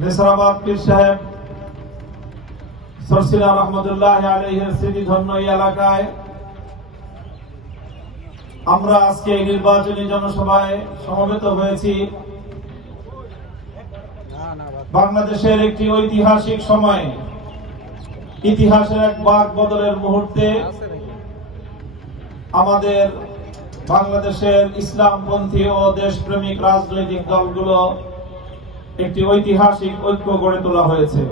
নেসারাবাদ পীর সাহেব সরসিনা রহমতুল্লাহ আলাইহির স্মৃতিধন্য এই এলাকায় আমরা আজকে নির্বাচনী জনসভায় সমবেত হয়েছি। বাংলাদেশের একটি ঐতিহাসিক সময়, ইতিহাসের এক বাক বদলের মুহূর্তে আমাদের বাংলাদেশের ইসলামপন্থী ও দেশপ্রেমিক রাজনৈতিক দলগুলো একটি ঐতিহাসিক ঐক্য গড়ে তোলা হয়েছে।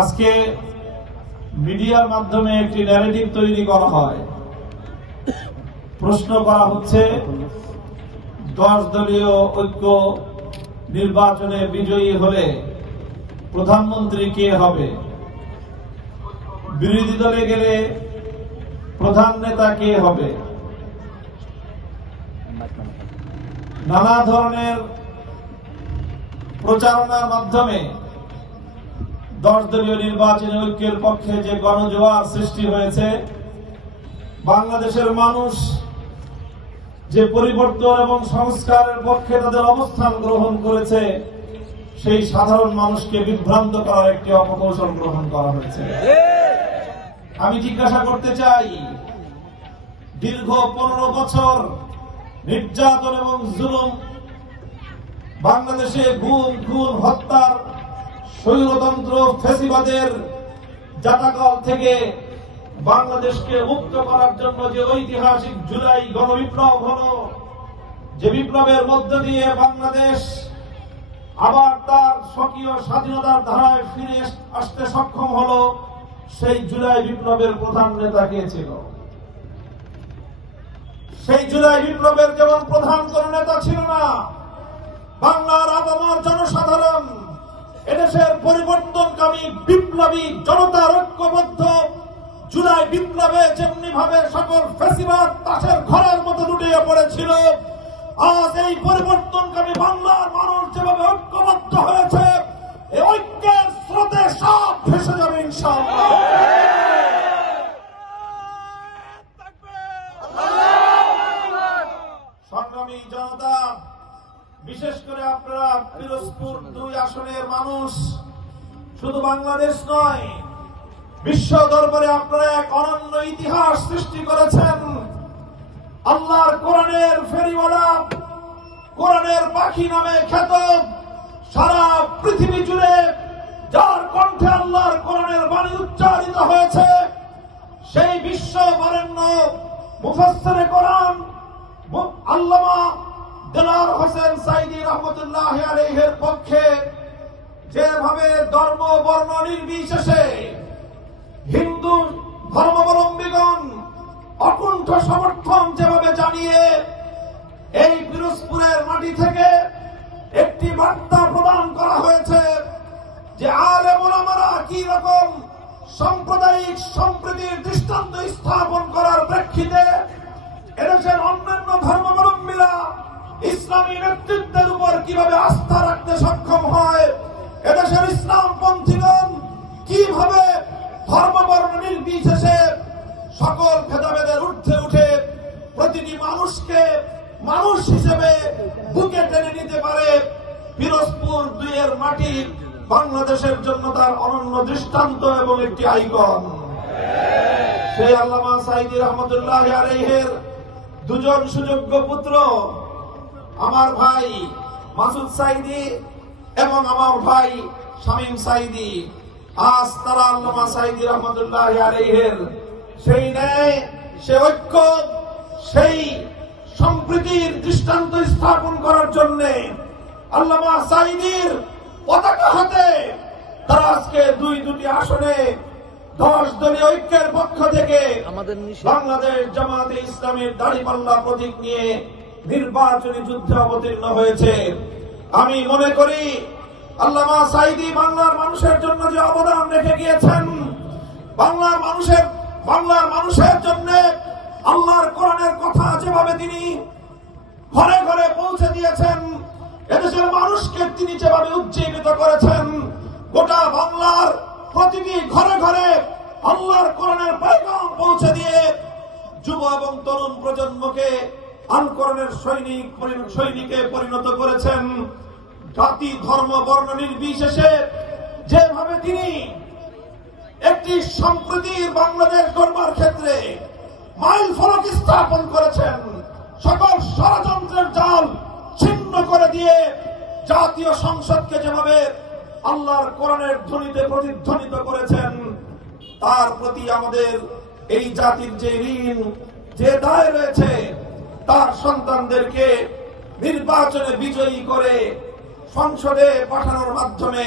আজকে মিডিয়ার মাধ্যমে একটি ন্যারেটিভ তৈরি করা হয়, প্রশ্ন করা হচ্ছে 10 দলীয় ঐক্য নির্বাচনে বিজয়ী হলে প্রধানমন্ত্রী কে হবে, বিরোধী দলে গেলে প্রধান নেতা কে হবে। নানা ধরনের প্রচারণার মাধ্যমে 10 দলীয় নির্বাচনী ঐক্যের পক্ষে যে গণজোয়ার সৃষ্টি হয়েছে, বাংলাদেশের মানুষ যে পরিবর্তন এবং সংস্কারের পক্ষে তাদের অবস্থান গ্রহণ করেছে, সেই সাধারণ মানুষকে বিভ্রান্ত করার একটি অপকৌশল গ্রহণ করা হয়েছে। আমি জিজ্ঞাসা করতে চাই, দীর্ঘ 15 বছর নির্যাতন এবং জুলুম, বাংলাদেশে গুম খুন হত্যার স্বৈরতন্ত্র ফ্যাসিবাদের জাটাকল থেকে বাংলাদেশকে মুক্ত করার জন্য যে ঐতিহাসিক জুলাই গণবিপ্লব হলো, যে বিপ্লবের মধ্য দিয়ে বাংলাদেশ আবার তার স্বকীয় স্বাধীনতার ধারায় ফিরে আসতে সক্ষম হলো, সেই জুলাই বিপ্লবের প্রধান নেতা কে ছিল? সেই জুলাই বিপ্লবের যেমন প্রধান কোন নেতা ছিল না, বাংলার আপামর জনসাধারণ এদেশের পরিবর্তনকামী বিপ্লবী জনতার ঐক্যবদ্ধ জুলাই বিপ্লবে যেমনি ভাবে সকল ফ্যাসিবাদ তাসের ঘরের মতো লুটিয়ে পড়েছিল, আজ এই পরিবর্তনকামী বাংলার মানুষ যেভাবে ঐক্যবদ্ধ হয়েছে, এই ঐক্যের স্রোতে সব ভেসে যাবে ইনশাআল্লাহ। সংগ্রামী জনতা, বিশেষ করে আপনারা পিরোজপুর 2 আসনের মানুষ, শুধু বাংলাদেশ নয়, বিশ্ব দরবারে আপনারা এক অনন্য ইতিহাস সৃষ্টি করেছেন। আল্লাহর কোরআনের ফেরিওয়ালা, কোরআনের পাখি নামে খ্যাত, সারা পৃথিবী জুড়ে যার কণ্ঠে আল্লাহর কোরআনের বাণী উচ্চারিত হয়েছে, সেই বিশ্ব বরেণ্য মুফাসসিরে কোরআন আল্লামা দেলাওয়ার হোসেন সাঈদী রহমতুল্লাহ আলাইহির পক্ষে যেভাবে ধর্ম বর্ণ নির্বিশেষে হিন্দু ধর্মাবলম্বীগণ অকুণ্ঠ সমর্থন যেভাবে জানিয়ে এই পিরোজপুরের মাটি থেকে একটি বার্তা প্রদান করা হয়েছে যে আলেম ওলামারা কি রকম সাম্প্রদায়িক সম্প্রীতির দৃষ্টান্ত স্থাপন করার প্রেক্ষিতে এদেশের অন্যান্য ধর্মাবলম্বীরা ইসলামী নেতৃত্বের উপর কিভাবে আস্থা রাখতে সক্ষম হয়, এদেশের ইসলামপন্থীগণ কিভাবে ধর্মবর্ণ নির্বিশেষে সকল ভেদাভেদের ঊর্ধ্বে উঠে প্রতিটি মানুষকে মানুষ হিসেবে বুকে টেনে নিতে পারে, পিরোজপুর 2 এর মাটি বাংলাদেশের জন্য তার অনন্য দৃষ্টান্ত এবং একটি আইকন। সেই আল্লামা সাঈদী রহমতুল্লাহ আলাইহির 2 জন সুযোগ্য পুত্র, আমার ভাই মাসুদ সাঈদী এবং আমার ভাই শামীম সাঈদী, আজ তারা আল্লামা সাঈদী রহমতুল্লাহ আলাইহির সেই ন্যায়, সেই ঐক্য, সেই সম্প্রীতির দৃষ্টান্ত স্থাপন করার জন্য আল্লামা সাঈদীর পতাকা হাতে তারা আজকে 2টি আসনে 10 দলীয় ঐক্যের পক্ষ থেকে বাংলাদেশ জামাতে ইসলামীর দাড়িপাল্লা প্রতীক নিয়ে নির্বাচনী যুদ্ধে অবতীর্ণ হয়েছে। আমি মনে করি আল্লামা সাঈদী বাংলার মানুষের জন্য যে অবদান রেখে গিয়েছেন, বাংলার মানুষের জন্য আল্লাহর কোরআনের কথা যেভাবে তিনি ঘরে ঘরে পৌঁছে দিয়েছেন, এদেশের মানুষকে তিনি যেভাবে উজ্জীবিত করেছেন, গোটা বাংলার প্রতিটি ঘরে ঘরে আল্লাহর কোরআনের পয়গাম পৌঁছে দিয়ে যুব এবং তরুণ প্রজন্মকে আল কোরআনের সৈনিকে পরিণত করেছেন। জাতি ধর্ম বর্ণ নির্বিশেষে যেভাবে তিনি একটি সম্প্রীতির বাংলাদেশ গড়বার ক্ষেত্রে মাইল ফলক স্থাপন করেছেন, সকল ষড়যন্ত্রের জাল ছিন্ন করে দিয়ে জাতীয় সংসদকে যেভাবে আল্লাহর কোরআনের ধ্বনিতে প্রতিধ্বনিত করেছেন, তার প্রতি আমাদের এই জাতির যে ঋণ, যে দায় রয়েছে, তার সন্তানদেরকে নির্বাচনে বিজয়ী করে সংসদে পাঠানোর মাধ্যমে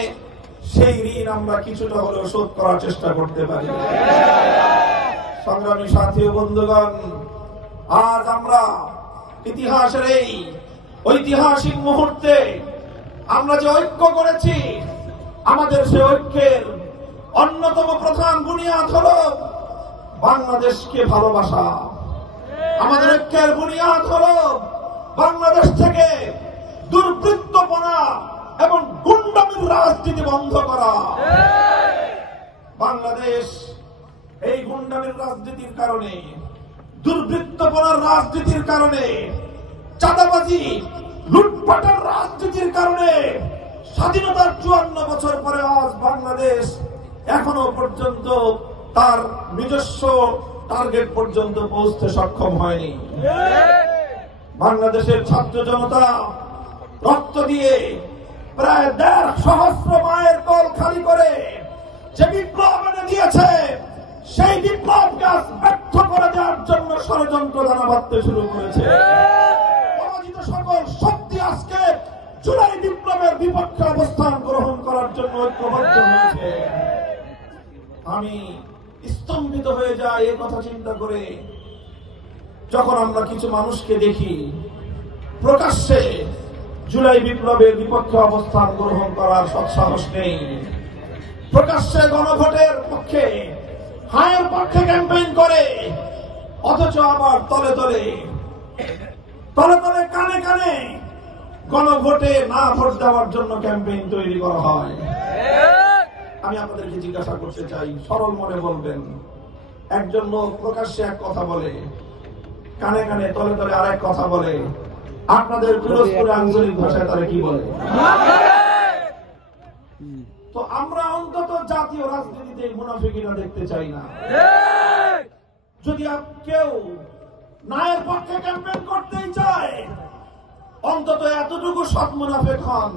সেই ঋণ আমরা কিছুটা হলেও শোধ করার চেষ্টা করতে পারি। সংগ্রামী সাথী ও বন্ধুগণ, আজ আমরা ইতিহাসের এই ঐতিহাসিক মুহূর্তে আমরা যে ঐক্য করেছি, আমাদের সে ঐক্যের অন্যতম প্রধান বুনিয়াদ হল বাংলাদেশকে ভালোবাসা। আমাদের ঐক্যের বুনিয়াদ হল বাংলাদেশ থেকে দুর্বৃত্তপনা এবং গুন্ডামির রাজনীতি বন্ধ করা। বাংলাদেশ এই গুন্ডামির রাজনীতির কারণে, দুর্বৃত্তপনার রাজনীতির কারণে, চাঁদাবাজি লুটপাটের রাজনীতির কারণে স্বাধীনতার 54 বছর পরে আজ বাংলাদেশ এখনো পর্যন্ত তার নিজস্ব টার্গেট পর্যন্ত পৌঁছতে সক্ষম হয়নি। বাংলাদেশের ছাত্র জনতা রক্ত দিয়ে প্রায় 1.5 সহস্র মায়ের কোল খালি করে যে বিপ্লব এনে দিয়েছে, সেই বিপ্লবকে ব্যর্থ করে দেওয়ার জন্য ষড়যন্ত্র দানা বাঁধতে শুরু করেছে। পরাজিত সকল শক্তি আজকে জুলাই বিপ্লবের বিপক্ষে অবস্থান গ্রহণ করার জন্য ঐক্যবদ্ধ হয়েছে। আমি স্তম্ভিত হয়ে যাই এই কথা চিন্তা করে, যখন আমরা কিছু মানুষকে দেখি প্রকাশ্যে জুলাই বিপ্লবের বিপক্ষে অবস্থান গ্রহণ করার সৎসাহস নেই, প্রকাশ্যে গণভোটের পক্ষে, হায়ের পক্ষে ক্যাম্পেইন করে, অথচ আবার তলে তলে কানে কানে গণভোটে না ভোট দেওয়ার জন্য ক্যাম্পেইন তৈরি করা হয়। আমি আপনাদেরকে জিজ্ঞাসা করতে চাই, সরল মনে বলবেন, একজন লোক প্রকাশ্যে এক কথা বলে, কানে কানে তলে তলে আরেক কথা বলে, আপনাদের পিরোজপুরে আঞ্চলিক ভাষায় তারা কি বলে? তো আমরা অন্তত জাতীয় রাজনীতিতে মুনাফিকিরা দেখতে চাই না। যদি কেউ ন্যায়ের পক্ষে ক্যাম্পেইন করতেই চায়, অন্তত এতটুকু সৎ মুনাফিক হন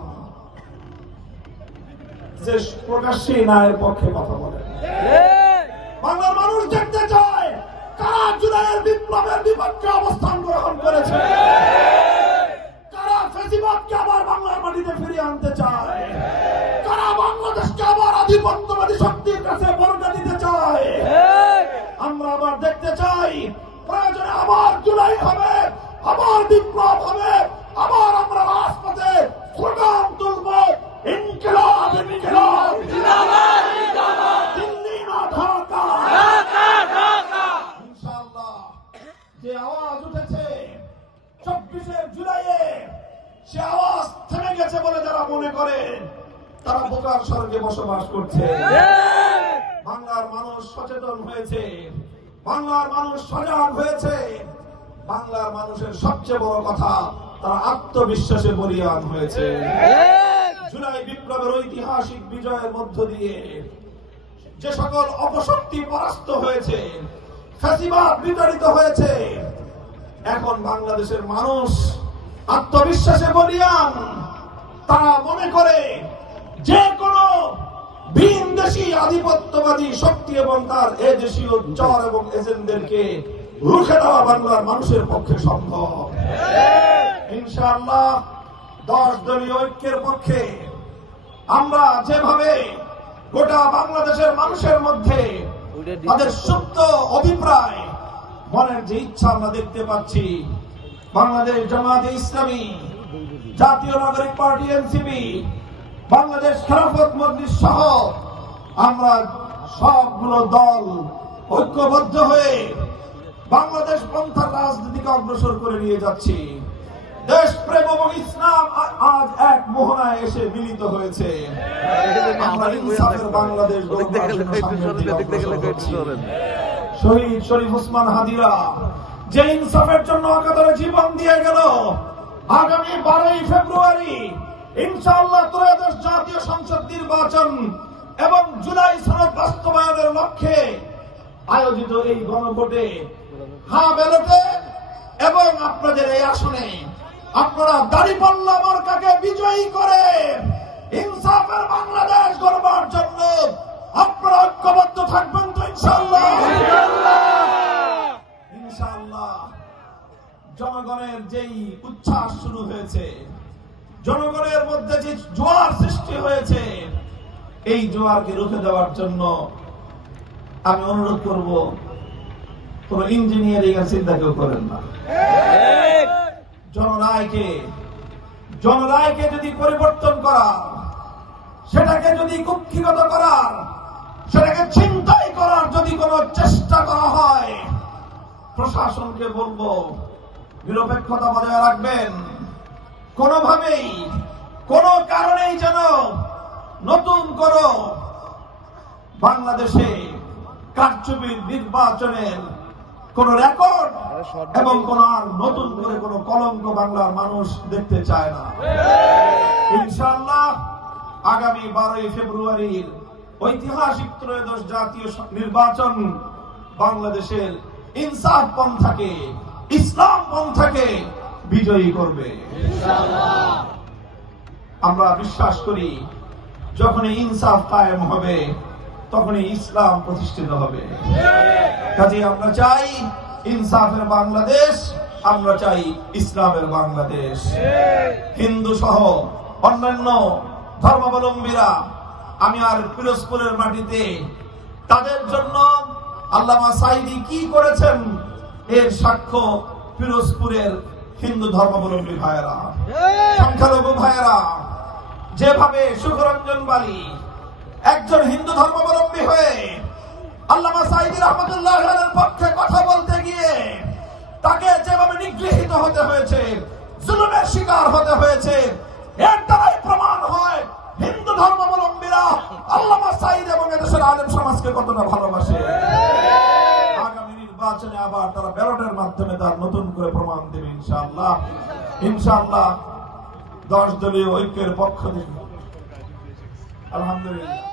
যে প্রকাশ্যে ন্যায়ের পক্ষে কথা বলে। বাংলার মানুষ দেখতে চায় কারা জুলাইয়ের বিপ্লবের বিপক্ষে অবস্থান গ্রহণ করেছে, কারা ফ্যাসিবাদকে আবার বাংলার মাটিতে ফিরিয়ে আনতে চায়, কারা বাংলাদেশকে আবার আধিপত্যবাদী শক্তির কাছে বর্গা দিতে চায়। আমরা আবার দেখতে চাই প্রয়োজনে আবার জুলাই হবে, আবার বিপ্লব হবে, আবার আমরা রাজপথে স্লোগান তুলব, ইনকিলাব ইনকিলাব জিন্দাবাদ জিন্দাবাদ, দিল্লি না ঢাকা ঢাকা ঢাকা। ইনশাআল্লাহ যে আওয়াজ উঠেছে 24 জুলাইয়ে, সে আওয়াজ থেমে গেছে বলে যারা মনে করে, তারা বোকার স্বর্গে বসবাস করছে। বাংলার মানুষ সচেতন হয়েছে, বাংলার মানুষ সজাগ হয়েছে। বাংলার মানুষের সবচেয়ে বড় কথা, তারা আত্মবিশ্বাসে বলীয়ান হয়েছে। জুলাই বিপ্লবের ঐতিহাসিক বিজয়ের মধ্য দিয়ে যে সকল অপশক্তি পরাস্ত হয়েছে, ফ্যাসিবাদ বিতাড়িত হয়েছে, এখন বাংলাদেশের মানুষ আত্মবিশ্বাসে বলীয়ান। তারা মনে করে যে কোনো ভিনদেশী আধিপত্যবাদী শক্তি এবং তার এদেশীয় চর এবং এজেন্টদেরকে রুখে দেওয়া বাংলার মানুষের পক্ষে সম্ভব। ইনশাআল্লাহ 10 দলীয় ঐক্যের পক্ষে আমরা যেভাবে গোটা বাংলাদেশের মানুষের মধ্যে তাদের সুপ্ত অভিপ্রায়, মনের যে ইচ্ছা আমরা দেখতে পাচ্ছি, বাংলাদেশ জামায়াতে ইসলামী, জাতীয় নাগরিক পার্টি এনসিপি, বাংলাদেশ খেলাফত মজলিস সহ আমরা সবগুলো দল ঐক্যবদ্ধ হয়ে বাংলাদেশ পন্থার রাজনীতিকে অগ্রসর করে নিয়ে যাচ্ছি। দেশপ্রেম এবং ইসলাম আজ এক মোহনায় এসে মিলিত হয়েছে। আমরা ইনসাফের বাংলাদেশ গড়বার জন্য শহীদ শরীফ ওসমান হাদিরা, যে ইনসাফের জন্য অকাতরে জীবন দিয়ে গেল, আগামী 12ই ফেব্রুয়ারি ইনশাআল্লাহ ত্রয়োদশ জাতীয় সংসদ নির্বাচন এবং জুলাই সনদ বাস্তবায়নের লক্ষ্যে আয়োজিত এই গণভোটে, হ্যাঁ ব্যালটে এবং আপনাদের এই আসনে আপনারা দাঁড়িপাল্লা মার্কাকে বিজয়ী করে ইনসাফের বাংলাদেশ গড়বার জন্য আপনারা ঐক্যবদ্ধ থাকবেন তো ইনশাআল্লাহ? ইনশাআল্লাহ। জনগণের যেই উচ্ছ্বাস শুরু হয়েছে, জনগণের মধ্যে যে জোয়ার সৃষ্টি হয়েছে, এই জোয়ারকে রুখে দেওয়ার জন্য আমি অনুরোধ করব, কোন ইঞ্জিনিয়ারিং এর চিন্তা কেউ করেন না। জনরায়কে যদি পরিবর্তন করার, সেটাকে যদি কুক্ষিগত করার, সেটাকে ছিনতাই করার যদি কোনো চেষ্টা করা হয়, প্রশাসনকে বলবো নিরপেক্ষতা বজায় রাখবেন। কোনোভাবেই কোনো কারণেই যেন নতুন করো বাংলাদেশে কারচুপির নির্বাচনের কোন রেকর্ড এবং কোন আর নতুন করে কোন কলঙ্ক বাংলার মানুষ দেখতে চায় না। ইনশাআল্লাহ আগামী 12ই ফেব্রুয়ারির ঐতিহাসিক ত্রয়োদশ জাতীয় নির্বাচন বাংলাদেশের ইনসাফ পন্থাকে, ইসলাম পন্থাকে বিজয়ী করবে। আমরা বিশ্বাস করি যখনই ইনসাফ কায়েম হবে তখনই ইসলাম প্রতিষ্ঠিত হবে। কাজে আমরা চাই ইনসাফের বাংলাদেশ, আমরা চাই ইসলামের বাংলাদেশ। হিন্দু সহ অন্যান্য ধর্মাবলম্বীরা, আমি আর পিরোজপুরের মাটিতে তাদের জন্য আল্লামা সাঈদী কি করেছেন এর সাক্ষ্য পিরোজপুরের হিন্দু ধর্মাবলম্বী ভাইয়েরা, সংখ্যালঘু ভাইয়েরা। যেভাবে সুখরঞ্জন বালী একজন হিন্দু ধর্মাবলম্বী হয়ে আল্লামা সাঈদী রহমাতুল্লাহ আলাইহির পক্ষে কথা বলতে গিয়ে তাকে যেভাবে নিগৃহীত হতে হয়েছে, জুলুমের শিকার হতে হয়েছে, এর দ্বারাই প্রমাণ হয় হিন্দু ধর্মাবলম্বীরা আল্লামা সাঈদ এবং এদেশের আলেম সমাজকে কতটা ভালোবাসে। আগামী নির্বাচনে আবার তারা ব্যালটের মাধ্যমে তার নতুন করে প্রমাণ দেবে ইনশাআল্লাহ। ইনশাআল্লাহ 10 দলীয় ঐক্যের পক্ষ থেকে আলহামদুলিল্লাহ।